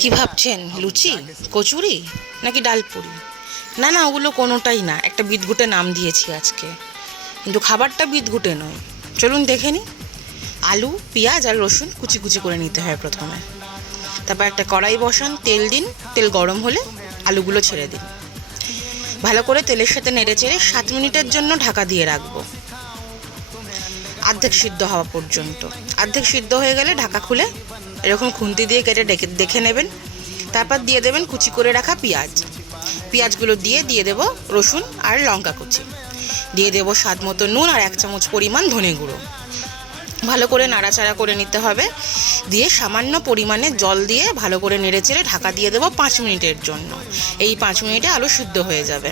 কি ভাবছেন, লুচি, কচুরি নাকি ডালপুরি? না না, ওগুলো কোনোটাই না। একটা বিদঘুটে নাম দিয়েছি আজকে, কিন্তু খাবারটা বিদঘুটে নয়। চলুন দেখে নিই। আলু, পেঁয়াজ আর রসুন কুচি কুচি করে নিতে হয় প্রথমে। তারপর একটা কড়াই বসান, তেল দিন। তেল গরম হলে আলুগুলো ছেড়ে দিন। ভালো করে তেলের সাথে নেড়ে চেড়ে 7 মিনিটের জন্য ঢাকা দিয়ে রাখবো, অর্ধেক সিদ্ধ হওয়া পর্যন্ত। অর্ধেক সিদ্ধ হয়ে গেলে ঢাকা খুলে এরকম খুন্তি দিয়ে কেটে দেখে নেবেন। তারপর দিয়ে দেবেন কুচি করে রাখা পেঁয়াজ। পেঁয়াজগুলো দিয়ে দেবো রসুন আর লঙ্কা কুচি। দিয়ে দেবো স্বাদ মতো নুন আর 1 চামচ পরিমাণ ধনে গুঁড়ো। ভালো করে নাড়াচাড়া করে নিতে হবে। দিয়ে সামান্য পরিমাণে জল দিয়ে ভালো করে নেড়ে চেড়ে ঢাকা দিয়ে দেবো 5 মিনিটের জন্য। এই 5 মিনিটে আলু সিদ্ধ হয়ে যাবে।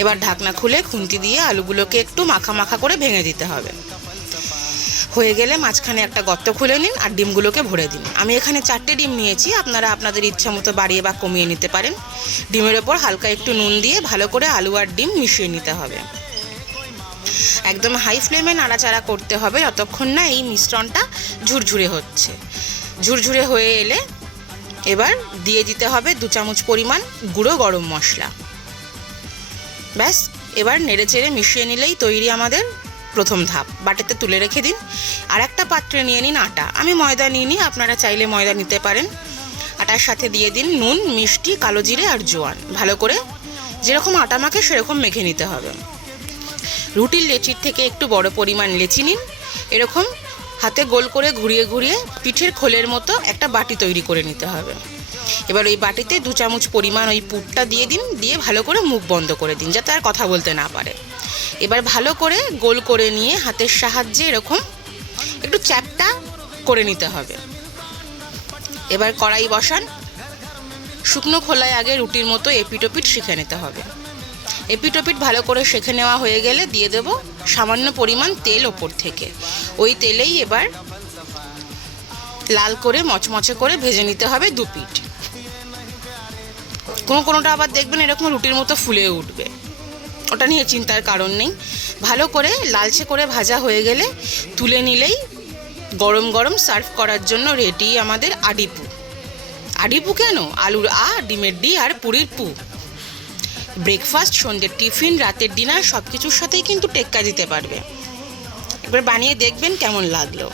এবার ঢাকনা খুলে খুন্তি দিয়ে আলুগুলোকে একটু মাখা মাখা করে ভেঙে দিতে হবে। হয়ে গেলে মাঝখানে একটা গর্ত খুলে নিন আর ডিমগুলোকে ভরে দিন। আমি এখানে 4টে ডিম নিয়েছি, আপনারা আপনাদের ইচ্ছা মতো বাড়িয়ে বা কমিয়ে নিতে পারেন। ডিমের ওপর হালকা একটু নুন দিয়ে ভালো করে আলু আর ডিম মিশিয়ে নিতে হবে। একদম হাই ফ্লেমে নাড়াচাড়া করতে হবে যতক্ষণ না এই মিশ্রণটা ঝুরঝুরে হচ্ছে। ঝুরঝুরে হয়ে এলে এবার দিয়ে দিতে হবে 2 চামচ পরিমাণ গুঁড়ো গরম মশলা। ব্যাস, এবার নেড়ে চেড়ে মিশিয়ে নিলেই তৈরি আমাদের প্রথম ধাপ। বাটিতে তুলে রেখে দিন। আর একটা পাত্রে নিয়ে নিন আটা। আমি ময়দা নিইনি, আপনারা চাইলে ময়দা নিতে পারেন। আটার সাথে দিয়ে দিন নুন, মিষ্টি, কালো জিরে আর জোয়ান। ভালো করে যেরকম আটা মাখে সেরকম মেখে নিতে হবে। রুটির লেচির থেকে একটু বড় পরিমাণ লেচি নিন। এরকম হাতে গোল করে ঘুরিয়ে ঘুরিয়ে পিঠের খোলের মতো একটা বাটি তৈরি করে নিতে হবে। এবার ওই বাটিতে 2 চামচ পরিমাণ ওই পুরটা দিয়ে দিন। দিয়ে ভালো করে মুখ বন্ধ করে দিন, যাতে আর কথা বলতে না পারে। এবার ভালো করে গোল করে নিয়ে হাতের সাহায্যে এরকম একটু চ্যাপটা করে নিতে হবে। এবার কড়াই বসান। শুকনো খোলায় আগে রুটির মতো এপিটোপিট শিখে নিতে হবে। এপিটোপিট ভালো করে শেখে নেওয়া হয়ে গেলে দিয়ে দেব সামান্য পরিমাণ তেল ওপর থেকে। ওই তেলেই এবার লাল করে মচমচে করে ভেজে নিতে হবে 2 পিঠ। কোনোটা আবার দেখবেন এরকম রুটির মতো ফুলে উঠবে, ওটা নিয়ে চিন্তার কারণ নেই। ভালো করে লালচে করে ভাজা হয়ে গেলে তুলে নিলেই গরম গরম সার্ভ করার জন্য রেডি আমাদের আডিপু। আডিপু কেন? আলুর ডিমের ডি আর পুরির পু। ব্রেকফাস্ট, সন্ধ্যের টিফিন, রাতের ডিনার সব কিছুর সাথেই কিন্তু টেক্কা দিতে পারবে। একবার বানিয়ে দেখবেন কেমন লাগলো।